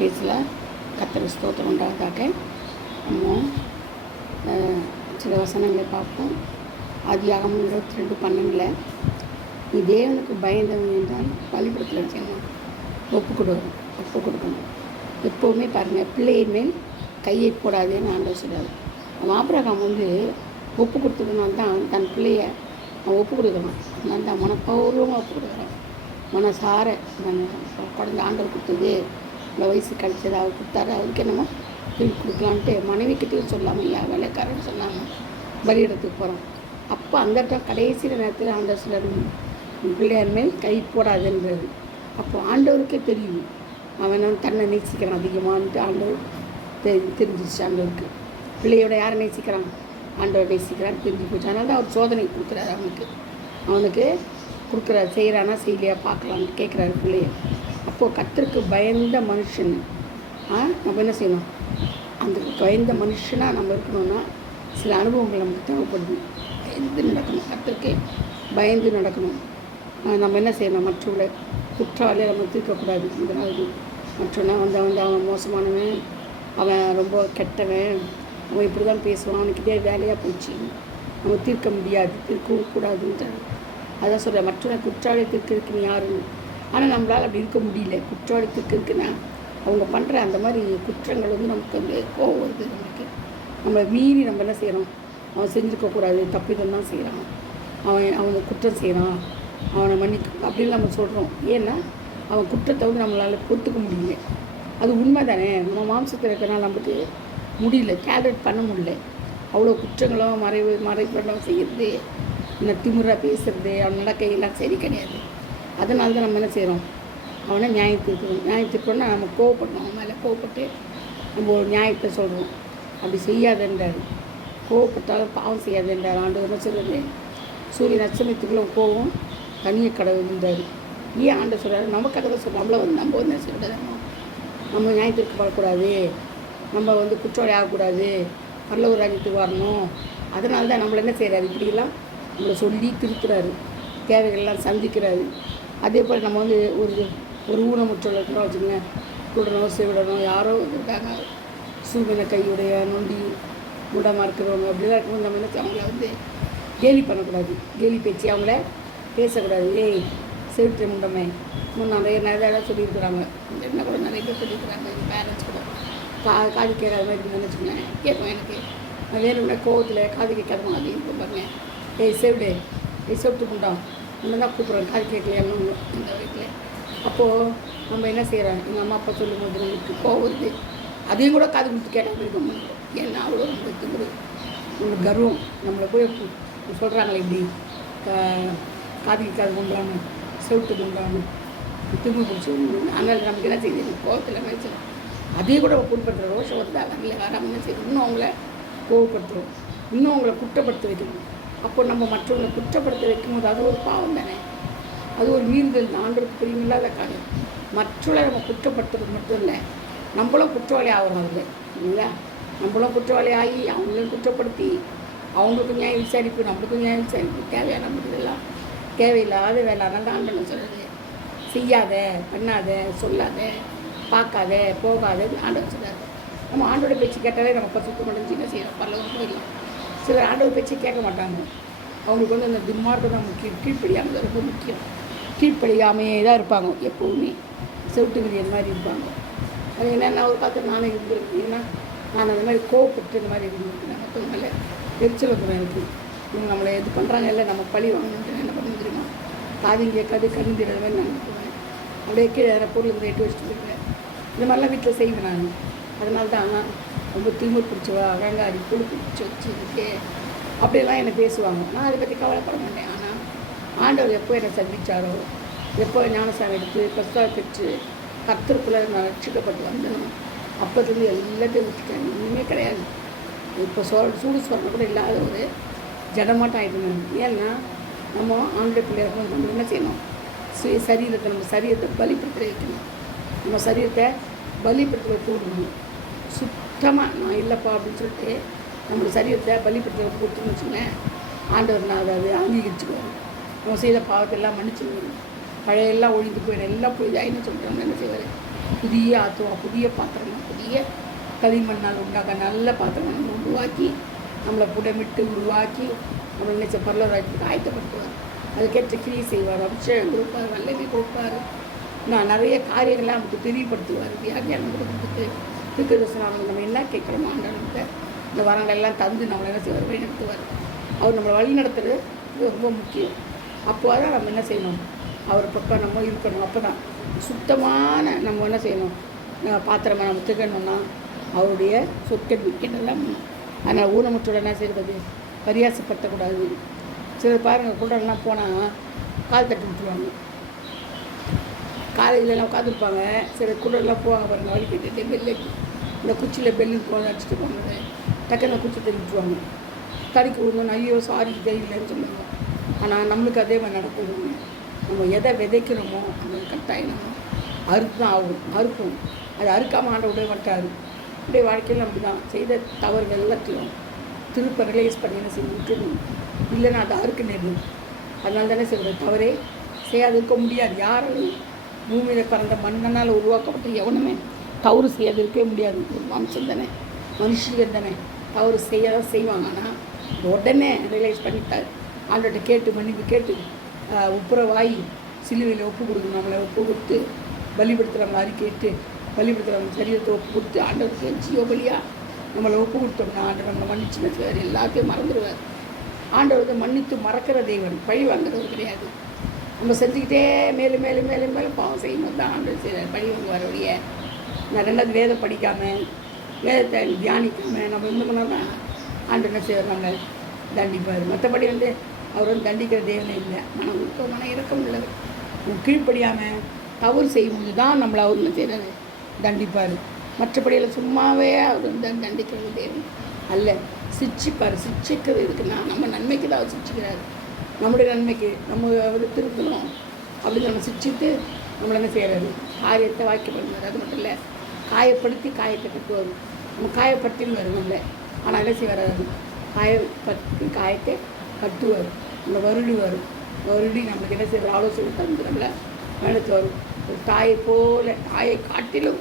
பேசல. கர்த்தருக்கு ஸ்தோத்திரம் உண்டாவதாக. நம்ம சில வசனங்களை பார்ப்போம். ஆதியாகமம் 22:12 நீ தேவனுக்கு பயந்தவன் என்றால் பள்ளிக்கூடத்தில் செய்யணும், ஒப்பு கொடுக்கணும். எப்போவுமே பாருங்கள், பிள்ளையின் மேல் கையை போடாதேன்னு ஆண்டவர் சொல்கிறார். ஆபிரகாம் ஒப்பு கொடுத்ததுனால தான் தன் பிள்ளைய அவன் ஒப்பு கொடுக்கணும். அதனால தான் மனப்பூர்வமாக ஒப்பு கொடுக்குறான். மனசார குழந்தை ஆண்டவர் கொடுத்தது, இந்த வயசு கழிச்சது அவர் கொடுத்தாரு, அவருக்கு என்னமோ திருப்பி கொடுக்கலான்ட்டு மனைவிக்கிட்டையும் சொல்லாமல் வேலைக்காரன்னு சொல்லாமல் பலியிடத்துக்கு போகிறான். அப்போ அந்த இடத்துல கடைசியில் நேரத்தில் ஆண்டவர் சிலர் பிள்ளையார் மேல் கை போடாதுன்றது. அப்போ ஆண்டவருக்கே தெரியும் அவன் தன்னை நேசிக்கிறான் அதிகமானட்டு. ஆண்டவர் தெரிஞ்சிச்சு ஆண்டவருக்கு. பிள்ளையோட யாரை நேசிக்கிறான்? ஆண்டவர் நேசிக்கிறான்னு தெரிஞ்சு போச்சு. அதனால தான் அவர் சோதனை கொடுக்குறாரு. அவனுக்கு கொடுக்குறாரு, செய்கிறானா செய்யலையா பார்க்கலான்னு கேட்குறாரு பிள்ளைய. அப்போது கர்த்தருக்கு பயந்த மனுஷன் நம்ம என்ன செய்யணும்? அந்த பயந்த மனுஷனாக நம்ம இருக்கணும்னா சில அனுபவங்கள் நமக்கு தேவைப்படுது. பயந்து நடக்கணும், கர்த்தருக்கு பயந்து நடக்கணும். நம்ம என்ன செய்யணும்? மற்றவங்களை குற்றாலியை நம்ம தீர்க்கக்கூடாது. இதனால் மற்றவனா அவன் மோசமானவன், அவன் ரொம்ப கெட்டவன், அவன் இப்படி தான் பேசுவான், அவனுக்கு இதே வேலையாக போச்சு, நம்ம தீர்க்க முடியாது, தீர்க்கவும் கூடாதுன்றாங்க. அதான் சொல்கிறேன், மற்றவனை குற்றாலி தீர்க்கிறதுக்கு யாருன்னு. ஆனால் நம்மளால் அப்படி இருக்க முடியல. குற்றாலி தீர்க்கிறதுக்குன்னா அவங்க பண்ணுற அந்த மாதிரி குற்றங்கள் நமக்கு கோவம் வருது. நம்ம மீறி நம்ம என்ன செய்கிறோம்? அவன் செஞ்சுருக்கக்கூடாது, தப்பிதம் தான் செய்கிறான், அவனை குற்றம் செய்கிறான், அவனை மன்னிக்க அப்படின்னு நம்ம சொல்கிறோம். ஏன்னா அவன் குற்றத்தை நம்மளால் பொறுத்துக்க முடியல. அது உண்மை தானே. நம்ம மாம்சத்தில் இருக்கிறனால நமக்கு முடியல, டேலட் பண்ண முடியல. அவ்வளோ குற்றங்களும் மறைப்படம் செய்கிறது, இன்னும் திமுறாக பேசுகிறது, அவன் நடக்கையெல்லாம் சரி கிடையாது. அதனால தான் நம்ம என்ன செய்கிறோம்? அவனை நியாயத்திற்கணும்னா நம்ம கோவப்படணும். அவன் மேலே கோவப்பட்டு நம்ம ஒரு நியாயத்தை சொல்கிறோம். அப்படி செய்யாதுன்றார். கோவப்பட்டாலும் பாவம் செய்யாதுன்றார். ஆண்டவர் என்ன சொல்கிறது? சூரிய நட்சத்திரத்துக்குள்ள கோவம் தனியை கடவுள்ன்றார். ஏன் ஆண்டவர் சொல்கிறாரு? நமக்கு அதை சொல்கிறோம். நம்ம என்ன சொல்கிறது? நம்ம நியாயத்திற்கு வரக்கூடாது, நம்ம குற்றவாளி ஆகக்கூடாது, பரலோக ராஜ்யத்துக்கு வரணும். அதனால தான் நம்மளை என்ன செய்கிறாரு? இப்படிலாம் நம்மளை சொல்லி திருத்துறாரு, தேவைகள்லாம் சந்திக்கிறாரு. அதே போல் நம்ம ஒரு ஊனமுற்றோர் இருக்கிறோம் வச்சுக்கோங்க, கூடணும் செவிடணும், யாரோ இருக்காங்க சூழ்நிலை கையுடைய நொண்டி முடமாக இருக்கிறவங்க, அப்படிலாம் இருக்கும்போது நம்ம என்ன அவங்கள கேலி பண்ணக்கூடாது, கேலி பேச்சு அவங்கள பேசக்கூடாது. ஏய் செவிட்டு முண்டமே நிறைய சொல்லியிருக்கிறாங்க, என்ன கூட நிறைய பேர் சொல்லியிருக்கிறாங்க. எங்கள் பேரண்ட்ஸ் கூட காது கேட்காத மாதிரி நினச்சிக்கோங்க. கேட்போம், எனக்கு நான் வேணும்னா கோவத்தில் காது கேட்காத மாதிரி இருக்கும் பாருங்க. ஏய் செவிடு, செவிட்டு முண்டோம் நம்ம தான் கூப்பிட்றோம், காது கேட்கலையான்னு இந்த வீட்டில். அப்போது நம்ம என்ன செய்கிறோம்? எங்கள் அம்மா அப்பா சொல்லும் போது நம்மளுக்கு கோவம் வருது, அதையும் கூட காது கொடுத்து கேட்காம இருக்க முடியும். ஏன்னா அவ்வளோ நம்மளுக்கு திமுரு, நம்ம கர்வம். நம்மளை போய் சொல்கிறாங்களே இப்படி காது கேட்காது கொண்டான்னு, செவிட்டு கொண்டான்னு திமுரு பிடிச்சி. அதனால் நமக்கு என்ன செய்யுது? கோவத்தில் நினைச்சிடும். அதையும் கூட குறிப்பிட்ற ரோஷம் வந்தால் அதில் வராமல் என்ன செய்யணும்? இன்னும் அவங்கள கோவப்படுத்துகிறோம், இன்னும் அவங்கள குற்றப்படுத்த வைக்கணும். அப்போ நம்ம மற்றவங்களை குற்றப்படுத்த வைக்கும்போது அது ஒரு பாவம் தானே, அது ஒரு மீறுதல். ஆண்டவருக்கு பிரியமில்லாத காரியம். மற்றவங்களை நம்ம குற்றப்படுத்துறது மட்டும் இல்லை, நம்மளும் குற்றவாளி ஆகிறோம் அதில் இல்லைங்களா? நம்மளும் குற்றவாளி ஆகி அவங்களையும் குற்றப்படுத்தி அவங்களுக்கும் நியாயம் விசாரிப்பு, நம்மளுக்கும் நியாயம் விசாரிப்பு, தேவையான நமக்கு இதெல்லாம் தேவையில்லாத வேலை. அதனால தான் ஆண்டவன் சொல்கிறது, செய்யாத, பண்ணாத, சொல்லாத, பார்க்காத, போகாத ஆண்டவன் சொல்கிறார். நம்ம ஆண்டோட பேச்சு கேட்டாலே நம்ம பசுத்து முடிஞ்சு என்ன செய்யணும்? பல்லவரும் போயிடலாம். சிலர் ஆண்டவர் பேச்சு கேட்க மாட்டாங்க. அவங்களுக்கு அந்த துன்மார்க்கம் தான் முக்கியம், கீழ்ப்படியாமல் ரொம்ப முக்கியம். கீழ்ப்படியாமையே தான் இருப்பாங்க எப்போவுமே, செவிட்டுக்குரிய மாதிரி இருப்பாங்க. அது என்னென்னா ஒரு பார்த்து நானும் இருந்திருக்கேன். ஏன்னா நான் அந்த மாதிரி கோவப்பட்டு இந்த மாதிரி இருந்திருக்கேன். மற்றவங்க மேலே எரிச்சல் வந்துடும் எனக்கு. இவங்க நம்மளை இது பண்ணுறாங்க, இல்லை நம்ம பழி வாங்கணுன்ட்டு என்ன பண்ண தெரியுமா? காதிங்க கது கண்ணுந்திர மாதிரி நான் போவேன். அப்படியே கீழே வேறு பொருள் ரேட்டு வச்சுட்டு போயிருக்கேன். இந்த மாதிரிலாம் வீட்டில் செய்வேன் நான். அதனால தான் ஆனால் ரொம்ப திமிர் பிடிச்சவா, அகங்காரி, கொழுப்பு பிடிச்சி வச்சு இருக்கே அப்படியெல்லாம் என்னை பேசுவாங்க. நான் அதை பற்றி கவலைப்பட மாட்டேன். ஆனால் ஆண்டவர் எப்போ என்னை சந்தித்தாரோ, எப்போ ஞானசாமி எடுத்து பிரஸ்தாவை பெற்று கர்த்தருக்குள்ளே நான் ரட்சிக்கப்பட்டு வந்தேன், அப்போதுலேருந்து எல்லாத்தையும் விட்டுட்டேன். இனிமே கிடையாது. இப்போ சூடு சொன்ன கூட இல்லாத ஒரு ஜடமாட்டம் ஆகிட்டு. ஏன்னா நம்ம ஆண்டோட பிள்ளையாக நம்ம என்ன செய்யணும்? சரீரத்தை நம்ம சரீரத்தை பலிப்படுத்த வைக்கணும். நம்ம சரீரத்தை பலிப்படுத்த கூடணும். சுத்தமாக நான் இல்லைப்பா அப்படின்னு சொல்லிட்டு நம்ம சரீரத்தை பலிப்படுத்த கொடுத்துன்னு வச்சுக்கோங்க, ஆண்டவர் நான் அதை அங்கீகரிச்சுக்குவோம். நம்ம செய்த பாவத்தை எல்லாம் மன்னிச்சுக்கணும். பழைய எல்லாம் ஒழிந்து போயிடும், எல்லாம் போய் ஆயின்னு சொல்லிட்டு என்ன செய்வார்? புதிய ஆத்துவா, புதிய பாத்திரமாக, புதிய களிமண்ணால் உண்டாக நல்ல பாத்திரம் நம்ம உருவாக்கி, நம்மளை புடமிட்டு உருவாக்கி நம்மளை நினைச்ச பரலோகத்துக்கு ஆயத்தப்படுத்துவார். அதுக்கேற்ற கிரியை செய்வார், அபிஷேகம் கொடுப்பார், வல்லமை கொடுப்பார். நான் நிறைய காரியங்கள்லாம் நமக்கு தெரியப்படுத்துவார். வியாக்கியானம் கொடுக்கறதுக்கு திருக்கதர்சனம் நம்ம என்ன கேட்குறோமோ ஆண்டவர்கிட்ட இந்த வரங்கள் எல்லாம் தந்து நம்மளை என்ன செய்வார், வழி நடத்துவார். அவர் நம்மளை வழி நடத்துறது ரொம்ப முக்கியம். அப்போ தான் நம்ம என்ன செய்யணும், அவர் பக்கம் நம்ம இருக்கணும். அப்போ தான் சுத்தமான நம்ம என்ன செய்யணும், பாத்திரமாக நம்ம திகழணும்னா அவருடைய சொற்கள் விற்கின்றெல்லாம். அதனால் ஊனமுற்றோட என்ன செய்கிறது, பரியாசப்படுத்தக்கூடாது. சிலர் பாருங்கள், குடலாம் போனால் கால் தட்டி விட்டுருவாங்க. காலையிலலாம் உட்காந்துருப்பாங்க. சில குடலாம் போவாங்க பாருங்கள், வழி கேட்டுட்டு பெல்லு இந்த குச்சியில் பெல்லு போன அடிச்சுட்டு போவாங்க. டக்குன்னு குச்சி தள்ளி விட்டுருவாங்க. தடிக்கு விடுவோம், ஐயோ சாரி தெரியலன்னு சொல்லுவாங்க. ஆனால் நம்மளுக்கு அதே மாதிரி நடக்குதுங்க. நம்ம எதை விதைக்கிறோமோ அந்த கட்டாயம் அறுத்து தான் ஆகும், அறுக்கும். அது அறுக்காமல் ஆண்ட விட மாட்டார். அப்படியே வாழ்க்கையில் அப்படி தான் செய்த தவறுகள் எல்லாத்தையும் திருப்ப ரிலைஸ் பண்ணி என்ன செய்ய விட்டுணும். இல்லைன்னா அது அறுக்க நேரும். அதனால தானே சொல்கிறது, தவறே செய்யாதிருக்க முடியாது. யாரும் பூமியில் பிறந்த மன்னனால் உருவாக்கப்பட்ட எவனுமே தவறு செய்யாதிருக்கவே முடியாது. ஒரு வம்சம் தானே, மனுஷிகள் தானே, தவறு செய்ய தான் செய்வாங்க. ஆனால் உடனே ரியலைஸ் பண்ணிட்டார். ஆண்டோட்ட கேட்டு மன்னிப்பு கேட்டு ஒப்புரவாகி சிலுவையில் ஒப்பு கொடுக்கணும். நம்மளை ஒப்பு கொடுத்து பலிபடுத்துகிறவங்களை அறிக்கையிட்டு பலிபடுத்துகிறவங்க சரீரத்தை ஒப்பு கொடுத்து ஆண்டவருக்கு ஜீவபலியாக நம்மளை ஒப்பு கொடுத்தோம்னா ஆண்டவர் நம்மளை மன்னிச்சுன்னு வச்சுருவார். எல்லாத்தையும் மறந்துடுவார். ஆண்டவர் மன்னித்து மறக்கிற தெய்வன், பழி வாங்குறது கிடையாது. நம்ம செஞ்சுக்கிட்டே மேலும் மேலும் மேலும் மேலும் பாவம் செய்யும்போது தான் ஆண்டவர் செய்கிறார், பழி வாங்குவார். வழிய நான் ரெண்டாவது வேதம் படிக்காமல் வேதத்தை தியானிக்காமல் நம்ம இந்த பண்ணால் தான் ஆண்டு என்ன செய்வார், நம்ம தண்டிப்பார். மற்றபடி அவர் தண்டிக்கிற தேவனே இல்லை. மன இறக்கம் உள்ளவர். கீழ்ப்படியாமல் தவறு செய்யும்போது தான் நம்மளை அவர் என்ன செய்கிறார், தண்டிப்பார். மற்றபடியில் சும்மாவே அவர் தண்டிக்கிறது தேவன் அல்ல. சிச்சிப்பார். சிச்சிக்கிறது இருக்குன்னா நம்ம நன்மைக்கு தான் அவர் சிச்சிக்கிறார். நம்முடைய நன்மைக்கு நம்ம அவர் திருத்தணும் அப்படின்னு நம்ம சிச்சித்து நம்மளை என்ன செய்கிறாரு, காரியத்தை வாக்கியப்படுவார். அது மட்டும் இல்லை, காயப்படுத்தி காயத்தை கட்டுவார். நம்ம காயப்படுத்தின்னு வருவோம்ல, ஆனால் என்ன செய்வார், காயப்படுத்தி காயத்தை கட்டுவார். நம்மளை வருடுவார். வருடி நம்மளுக்கு என்ன செய்வார், ஆலோசனை தந்து நம்மளை நடத்து வரும். ஒரு தாயை போல, தாயை காட்டிலும்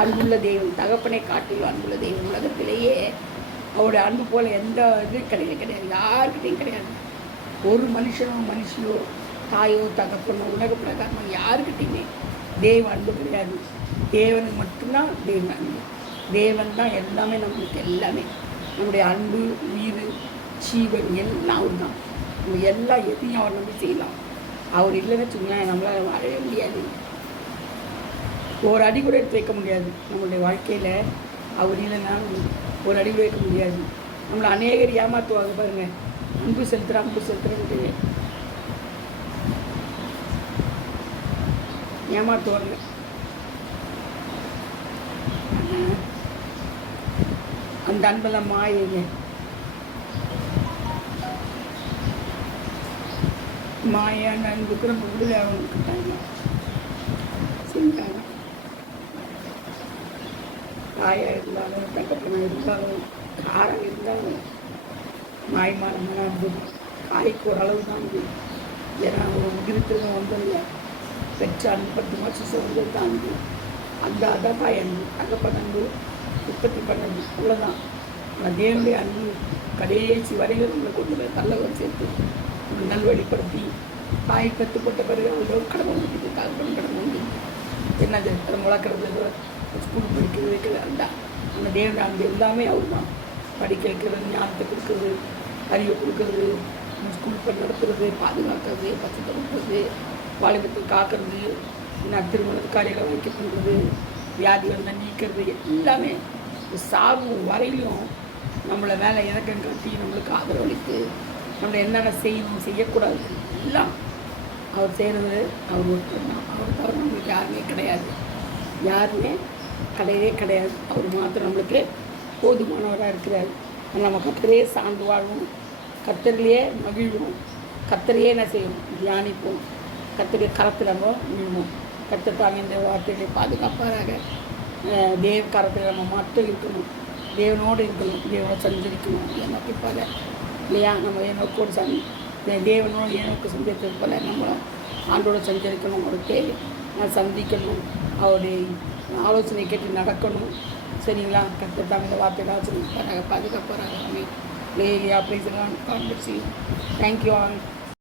அன்புள்ள தெய்வம், தகப்பனை காட்டிலும் அன்புள்ள தெய்வம். உலகத்திலேயே அவருடைய அன்பு போல் எந்த இதுவும் கிடையாது. யாருக்கிட்டையும் கிடையாது. ஒரு மனுஷனோ தாயோ தகப்பனோ உலக பிரகாரமோ யாருக்கிட்டையுமே தேவ அன்பு கிடையாது. தேவனுக்கு மட்டும்தான் தேவ அன்பு. தேவன் தான் எல்லாமே, நம்மளுக்கு எல்லாமே. நம்முடைய அன்பு, உயிர், ஜீவன் எல்லாம் அவர் தான். நம்ம எல்லாம் எதையும் அவர் நம்பி செய்யலாம். அவர் இல்லைன்னு வச்சுக்கோங்களேன், நம்மளால் வாழவே முடியாது. ஒரு அடி கூட எடுத்து வைக்க முடியாது. நம்மளுடைய வாழ்க்கையில் அவர் இல்லைன்னா ஒரு அடி கூட வைக்க முடியாது. நம்மளை அநேகர் ஏமாற்றுவாங்க பாருங்கள். அன்பு செலுத்துகிறேன்ட்டு ஏமாற்றுவாங்க. அந்த அன்பெல்லாம் மாயைங்க. மாயான அன்புக்கு நம்ம விடுதலை ஆகணுக்கிட்டாங்க. செஞ்சாங்க. தாயாக இருந்தாலும், தகப்பனாக இருந்தாலும், காரம் இருந்தாலும் மாயமான அன்பு காய்க்கு ஓரளவு தான் அன்பு. ஏன்னா ஒரு உதிரத்தில் வந்ததில்லை. பெற்ற அன்பு 10 மாதம் வந்து தான் அன்பு. அந்த அதான் தாய் அன்பு, தகப்பன் அன்பு உற்பத்தி பண்ணது அவ்வளோதான். ஆனால் தேவனுடைய அன்பு கடைசி வரையில் நம்மளை கொண்டு போய் தள்ளவர் சேர்த்து நல்வழிப்படுத்தி தாய் கற்றுப்பட்ட பிறகு அவங்களோட கடமை முடிக்குது. தகப்பன் கடமை முடியுது. என்னது அதை முளக்கிறது, ஸ்கூல் படிக்கிறது, வைக்கிறது, அதுதான் அந்த தேவனுடைய அன்பு. எல்லாமே அவர் தான். படிக்க வைக்கிறது, ஞானத்தை கொடுக்குறது, அறிவை கொடுக்கறது, ஸ்கூல் பண்ணி நடத்துறது, பாதுகாக்கிறது, பச்சத்தை கொடுக்குறது, வாலிபத்தை காக்கிறது, திருமண காரியங்களை வைக்க பண்ணுறது, வியாதி வந்தால் நீக்கிறது, எல்லாமே சாகும் வரையிலும் நம்மளை மேலே இறக்கம் காட்டி நம்மளுக்கு ஆதரவளித்து நம்மளை என்னென்ன செய்யணும் செய்யக்கூடாது எல்லாம் அவர் செய்கிறது. அவர் ஒருத்தர் தான். அவர் தவிர நம்மளுக்கு யாருமே கிடையாது. யாருமே கிடையவே கிடையாது. அவர் மாத்திரம் நம்மளுக்கு போதுமானவராக இருக்கிறார். நம்ம கர்த்தரையே சார்ந்து வாழ்வோம், கர்த்தரிலேயே மகிழ்வோம், கர்த்தரையே என்ன செய்வோம், தியானிப்போம், கர்த்தருடைய கரத்தில் நம்ம விழுவோம். கர்த்தர் தாங்க இந்த வார்த்தைகளை பாதுகாப்பாராக. தேவ கரத்தில் நம்ம மட்டும் இருக்கணும், தேவனோடு இருக்கணும், தேவனோட சஞ்சரிக்கணும். ஏனோக்கி போல இல்லையா, நம்ம ஏனோக்கோடு தேவனோடு ஏனோக்கு சஞ்சரித்தது போல் நம்மளும் ஆண்டோடு சஞ்சரிக்கணும். ஒரு தேவை நான் சந்திக்கணும். அவருடைய ஆலோசனை கேட்டு நடக்கணும். சரிங்களா? கர்த்தர் தாமே இந்த வார்த்தையில் ஆலோசனை பாதுகாப்பாக லேலியா ப்ரைஸ் எல்லாம் God bless you. Thank you all.